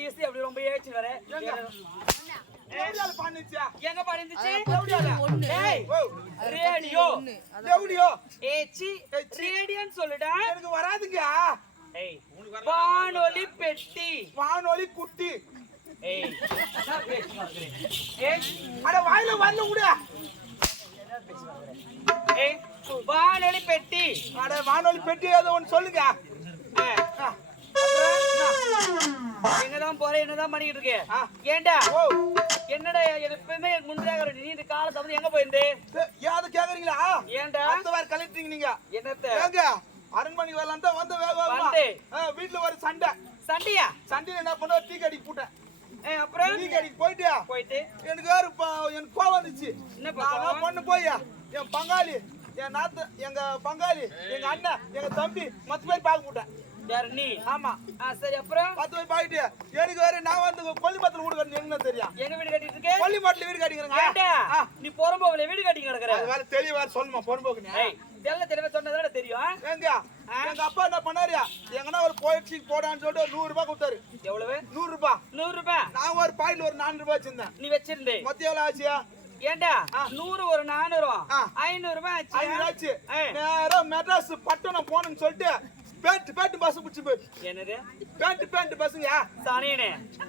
இசை அப்படி ரொம்ப ஏச்சு வர எப்படியால பண்ணிச்சியா எங்க பாடிந்துச்சு எப்படியால ஏய் ஓ. ரேடியோ. எப்படியோ ஏச்சி ரேடியோன்னு சொல்லுடா. எனக்கு வராதுங்க ஏய் வானொலி பெட்டி. வானொலி குட்டி. அட வாயில வரல கூட. வானொலி பெட்டி. அட வானொலி பெட்டி ஏதோ ஒன்று சொல்லுங்க. ஆ, ஆ, எங்கதான் போற என்னதான் பண்ணிட்டு இருக்கு? ஓ என்னடா எப்பவுமே முந்தையாக நீ இந்த காலத்தை வந்து எங்க போயிருந்தே? ஏது கேக்குறீங்களா? ஏன்டா அடுத்த வாரம் கலெக்டரிங் நீங்க. என்னத்த? அரண்மனை வரலாம் தான் வந்து. வீட்டுல ஒரு சண்டை. சண்டையா? சண்டையில என்ன பண்ண டீ கடைக்கு போட்டேன். அப்புறம்? டீ கடைக்கு போயிட்டு போயிட்டு? எனக்கு வேற எனக்கு கோவம் வந்துச்சு. என்ன பண்ண போய் என் பங்காளி என் நாத்து எங்க பங்காளி எங்க அண்ணன் எங்க தம்பி மத்த பேர் பார்க்க போட்டேன் யார் நீ? ஆமா. சரி அப்புறம்? பத்து பேர் பாக்கிட்டு எனக்கு வேற நான் வந்து கொல்லிமத்துல வீடு கட்டணும் என்ன தெரியும் எங்க வீடு கட்டிட்டு இருக்க? கொல்லிமட்டில் வீடு கட்டிக்கிறேங்க. நீ போறம்போல வீடு கட்டி கிடக்குற. அது வேற தெளிவா சொல்லணுமா பொறும்போக்கு ஏய் தெல்ல தெளிவா சொன்னதால தெரியும் எங்க எங்க அப்பா என்ன பண்ணாரு? எங்கன்னா ஒரு போயிடுச்சு போடான்னு சொல்லிட்டு நூறு ரூபாய் கொடுத்தாரு. எவ்வளவு? நூறு ரூபாய். நூறு ரூபாய் நான் ஒரு பாயில ஒரு நானூறு ரூபாய் வச்சிருந்தேன். நீ வச்சிருந்தே. மொத்தம் எவ்வளவு ஆச்சு? ஏன்டா நூறு ஒரு நானூறு. ஐநூறு ரூபாய் ஆச்சு ஐநூறு ஆச்சு. நேரம் மெட்ராஸ் பட்டணம் போகணும்னு சொல்லிட்டு பேட்டு பேட்டு பஸ் பிடிச்சி போய். என்னது? பேண்ட் பேண்ட் பஸ்ஸுங்க சனியனே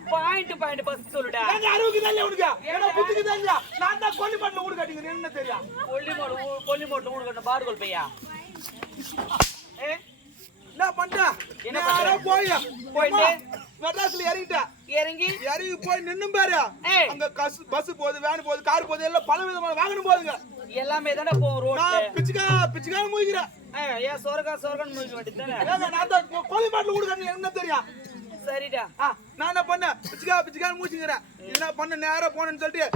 பாயிண்ட் பாயிண்ட் பஸ் சொல்லுடா. எங்க அறிவுக்கு தான் உனக்கு? ஏன்னா புத்திக்கு தான்? நான் தான் கொல்லிமட்டில் வீடு கட்டிக்கிறேன். என்ன தெரியும் கொல்லிமோடு ஊ- கொல்லிமோடு ஊடு கட்ட பாடுகோல் பையா ஏ என்ன பண்ணிட்டேன் என்ன நேரம் போய் போயிட்டு? மெட்ராஸ்ல இறங்கிட்டேன். இறங்கி? இறங்கி போய் நின்னு பாரு. அங்க கஸ் பஸ் போகுது வேன் போகுது கார் போகுது எல்லாம் பல விதமான வாகனம் போகுதுங்க. எல்லாமே தானே ரோட்ல நான் பிச்சுக்கா பிச்சுக்கா மூய்கிறேன் ஏன் சொரகா சொரகன் முடிக்க வேண்டியது ஏங்க நான் தான் கொ- கொல்லிமட்டில் வீடு கட்டினேன் என்ன தெரியும் சரிடா. நான் என்ன பண்ணேன் பிச்சுக்கா பிச்சுக்கா மூச்சுங்கிறேன் என்ன பண்ண நேரா போனேன்னு சொல்லிட்டு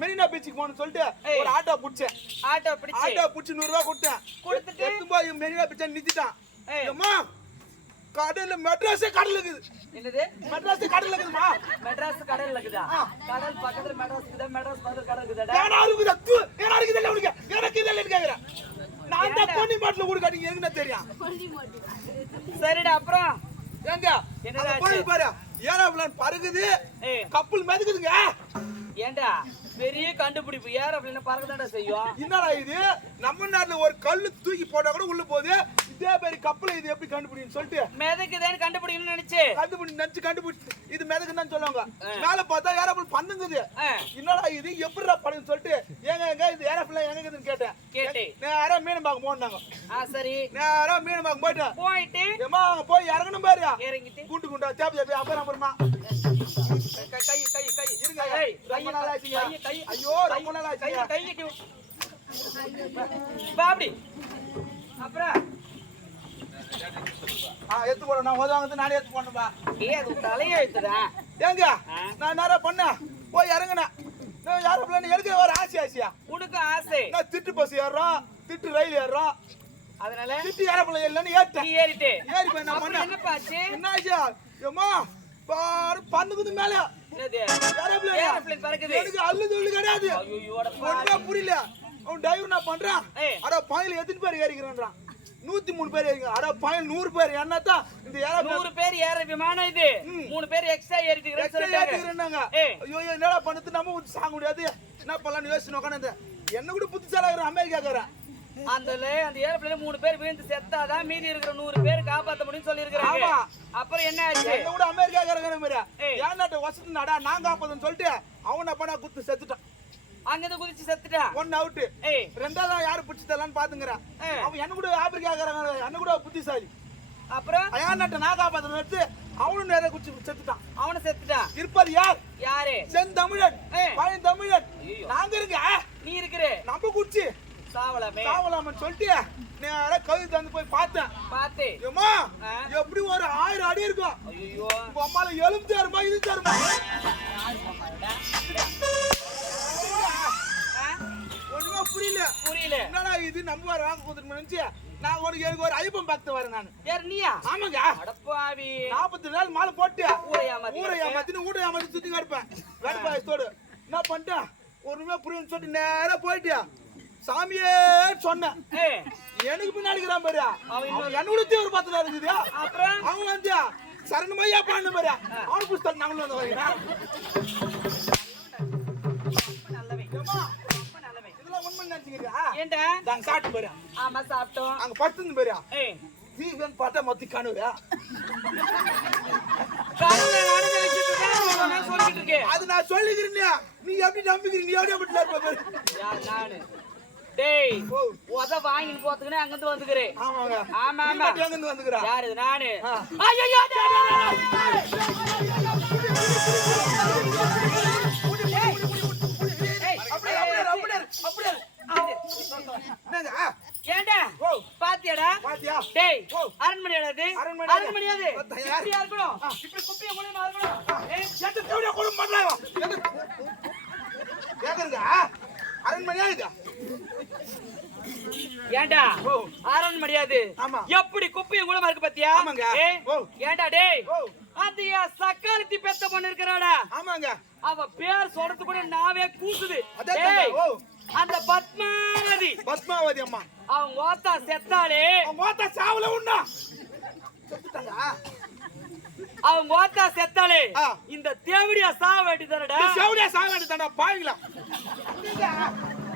மெரினா பீச்சுக்கு போகணும்னு சொல்லிட்டு. ஒரு ஆட்டோ பிடிச்சேன். ஆட்டோ பிடிச்சு. ஆட்டோ பிடிச்சி நூறு ரூபாய் கொடுத்தேன். கொடுத்துட்டு? எடுத்து போய் மெரினா பீச்சை நிறுத்திட்டான். அம்மா கடல்ல மெட்ராஸே கடல் இருக்குது. என்னது? மெட்ராஸ் கடல் இருக்குதுமா? மெட்ராஸ் கடல் இருக்குதா. கடல் பக்கத்துல மெட்ராஸ் இருக்குதா? மெட்ராஸ் பக்கத்துல கடல் இருக்குதா? தூ ஏன்னா இருக்குது? உனக்கு. எனக்கு இது இல்லைன்னு கேட்குறேன் நான் தான்? பொன்னி மாட்டில் வீடு கட்டிங்க எனக்கு தெரியும்? சரிடா அப்புறம்? ஏங்க என்னடா போய்? பாரு. ஏரோப்ளான் பறக்குது. கப்பல் மிதக்குதுங்க. ஏன்டா? பெரிய கண்டுபிடிப்பு. ஏரோப்ளேன் பறக்கதான்டா செய்யும். என்னடா இது? நம்ம நாட்டுல ஒரு கல்லு தூக்கி போட்டா கூட உள்ள போகுது. மாதிரி கப்பலை இது எப்படி கண்டுபிடின்னு சொல்லிட்டு மிதக்குதேன்னு கண்டுபிடிக்கணும்னு நினைச்சு. கண்டுபிடி நினைச்சு கண்டுபிடிச்சு. இது மிதக்குன்னு சொல்லுவாங்க. மேல பார்த்தா ஏரோப்ளேன் பந்துங்குது. ஆ, என்னடா இது? எப்படிடா படம்னு சொல்லிட்டு ஏங்க எங்க இது ஏரோப்ளேன் எங்க இருக்குதுன்னு கேட்டேன். கேட்டு. நேரா மீன் பார்க்க போனாங்க ஆ சரி. நேரா மீன் பார்க்க போயிட்டேன். போயிட்டு ஏமா போய் இறங்கணும் பாரு இறங்கிட்டு. குண்டு குண்டா சேப்பு சேப்பி அப்புறம் அப்புறமா. கை கை கை கை இருங்க ரொம்ப நாள் கை கை ஐயோ ரொம்ப நாள் கை ஆச்சுங்க கை அப்படி. அப்புறம்? எடுத்து போறேன் நான் உதவாங்க நானே எடுத்து போடணும்பா. அது தலைய எழுத்துடா ஏங்க. நான் நேரா பண்ணேன் போய் இறங்கினேன். ஏரோப்ளேன் எடுக்க ஒரு ஆசை ஆசையா? உனக்கு ஆசை. நான் திட்டு பஸ் ஏறுறோம் திட்டு ரயில் ஏறுறோம். அதனால? திட்டு ஏரோப்ளேன் இல்லைன்னு ஏறிட்டேன் ஏறிட்டு. ஏறி போய் நான் பண்ணேன் என்ன பாச்சு என்ன ஆச்சா ஏம்மா பாரு பந்துக்குது மேல. எனக்கு அல்லு துள்ளு கிடையாது. புரியல. அவன் டிரைவர் நான் பண்றான். அட பாயில எத்தனை பேர் ஏறிக்கிறான்றான். நூத்தி மூணு பேர் ஏறிக்கிறான் அட பாயில் நூறு பேர். என்னத்தான் இந்த ஏரோப்ளேன் நூறு பேர் ஏற விமானம் இது. மூணு பேர் எக்ஸ்ட்ரா ஏறிட்டு ஏறிக்கிறாங்க ஏய். ஐயோ என்னடா பண்ணது? நம்ம ஊத்தி சாக முடியாது. என்ன பண்ணலாம்னு யோசிச்சு உட்காந்து என்ன கூட புத்திசாலாகிறேன் அமெரிக்காக்காரன் அந்த அந்த ஏரோப்ளேன் மூணு பேர் விழுந்து செத்தாதான் மீதி இருக்கிற நூறு பேர் காப்பாத்த முடியும்னு சொல்லியிருக்காங்க ஆமா. அப்புறம் என்ன ஆச்சு? என்ன கூட அமெரிக்காக்காரங்கிற மாதிரி ஏய். ஏன் நாட்டை வசதி நடா? நான் காப்பதுன்னு சொல்லிட்டு அவன் அப்ப குத்து செத்துட்டான். அங்கிருந்து குதிச்சு செத்துட்டான் ஒன்னு அவுட்டு ரெண்டாவது யாரு பிடிச்சி தரலான்னு பாத்துங்கிறான். அவன் என்ன கூட ஆப்பிரிக்காக்காரங்க என்ன கூட புத்திசாலி. அப்புறம்? அயான் நாட்டை நான் காப்பாத்தணும் எடுத்து அவனும் நேரம் குச்சி செத்துட்டான். அவனை செத்துட்டான் இருப்பது யார்? யாரு? செந்தமிழன். பழந்தமிழன் ஐயோ. நாங்க இருக்க. நீ இருக்கிற. நம்ம குச்சி. சாவலாமே. காவலாமன்னு சொல்லிட்டு நேரா கழுவி தந்து போய் பார்த்தேன். ஆ. எப்படி ஒரு ஆயிரம் அடி இருக்கும்? ஐயோ. உங்க அம்மால எலும்பு தருமா இது தருமா என்னடா இது? நம்ம வேற வாங்க கொடுத்துட்டு நினைச்சு நான் உனக்கு எனக்கு ஒரு ஐப்பம் பார்த்து வரேன் நான். யார் நீயா? ஆமாங்க. அடப்பாவி. நாற்பத்தி நாள் மாலை போட்டு ஊரை ஏமாத்தி ஊரை. ஏமாத்தின்னு ஊரை ஏமாத்தி சுத்தி கிடப்பேன். வேடப்பாயத்தோடு என்ன பண்ணிட்டேன் ஒண்ணுமே புரியும்னு சொல்லிட்டு நேரா போயிட்டு சாமியே சொன்னேன். எனக்கு பின்னாடி இருக்கிறான் பாரு. அவன் அவன் என்னோட தீவிர பார்த்துதான் இருக்குது. அப்புறம்? அவன் வந்து சரணமையா பாண்டு பாரு. அவனு புஸ்தகம் நாங்களும் வந்து ஏண்டா? நாங்க சாப்பிட்டு பாரு ஆமா சாப்பிட்டோம். அங்க படுத்து பாரு ஏய் தீவன் பார்த்தா மொத்தி இருக்கேன் அது நான் சொல்லிக்கிறேன். நீ எப்படி நம்பிக்கிறீங்க நீ எப்படி எப்படி இருப்ப பாரு யார் நானு. டேய் உத வாங்கிட்டு போறதுக்குன்னு அங்க இருந்து வந்துக்கிறேன் ஆமா ஆமா. மட்டும் எங்க இருந்து வந்துக்கிறா? யார் நானு. ஐயோ ஏண்டா? ஓ. பாத்தியாடா? பாத்தியா? டேய் ஓ. அரண்மனை அது அரண்மனை. அரண்மனை அது பார்த்தா யார்? இப்படியா இருக்கணும் இப்படி குப்பிய மூலியமா இருக்கணும் ஏய், எட்டு தேவடியா குடும்பம் பண்றாங்க கேக்குறங்க அரண்மனையா இது? ஏண்டா? ஓ. அரண்மனை அது ஆமா. எப்படி குப்பிய மூலமா இருக்கு பாத்தியா? ஆமாங்க. ஏய், ஓ. ஏண்டா டேய்? என் சக்காலத்தி பெத்த பொண்ணு இருக்கிறாடா? ஆமாங்க. அவ பேர் சொல்றது கூட நாவே கூசுது. அந்த பத்மாவதி. பத்மாவதி அம்மா. அவங்க ஓத்தா செத்தாளே அவன் மொத்த சாவுல உண்ணா. செத்துட்டாங்க அவங்க ஓத்தா செத்தாளே ஆ. இந்த தேவடியா சாவ வேண்டியதானடா நீ செவடியா சாகாடு தாண்டா பாவிங்களா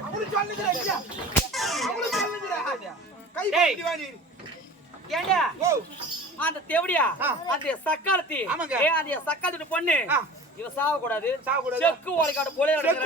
அவரு சொல்லுகிறா ஐயா அவரு சொல்லுகிறா கை ஏய். பண்ணி வாணி ஏண்டா? ஓ. அந்த தேவடியா. அந்த சக்காலத்தி. ஆமாங்க. அந்த சக்காலத்தி பொண்ணு. இவ சாவ கூடாது சாகக்கூடாது. செக்கு உடைக்காடு போல எவன்